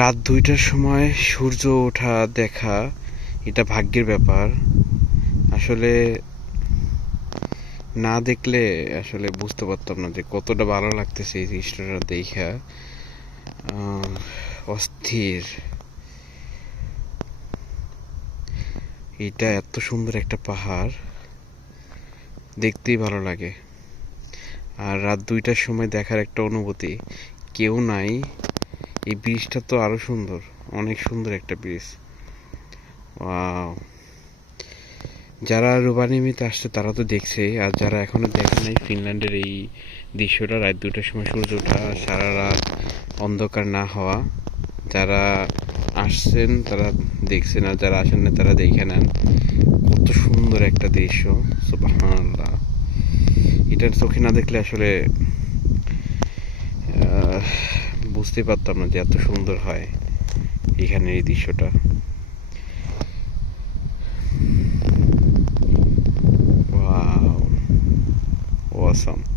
রাত দুইটার সময় সূর্য ওঠা দেখা, এটা ভাগ্যের ব্যাপার। আসলে না দেখলে আসলে বুঝতে পারতাম না যে কতটা ভালো লাগতেছে এই দৃশ্যটা দেখা। অস্থির। এটা এত সুন্দর একটা পাহাড়, দেখতেই ভালো লাগে। আর রাত দুইটার সময় দেখার একটা অনুভূতি, কেউ নাই। এই ব্রিজটা তো আরও সুন্দর, অনেক সুন্দর একটা ব্রিজ যারা রুবানিমিতে আসছে তারা তো দেখছে, আর যারা এখনও দেখে নাই ফিনল্যান্ডের এই দৃশ্যটা, রাত দুটার সময় সূর্য ওঠা, সারা রাত অন্ধকার না হওয়া। যারা আসছেন তারা দেখছেন, আর যারা আসেন না তারা দেখে নেন। কত সুন্দর একটা দৃশ্য, সুবহানাল্লাহ। এটা চোখে না দেখলে আসলে বুঝতে পারতাম না যে এত সুন্দর হয় এখানের এই দৃশ্যটা। Awesome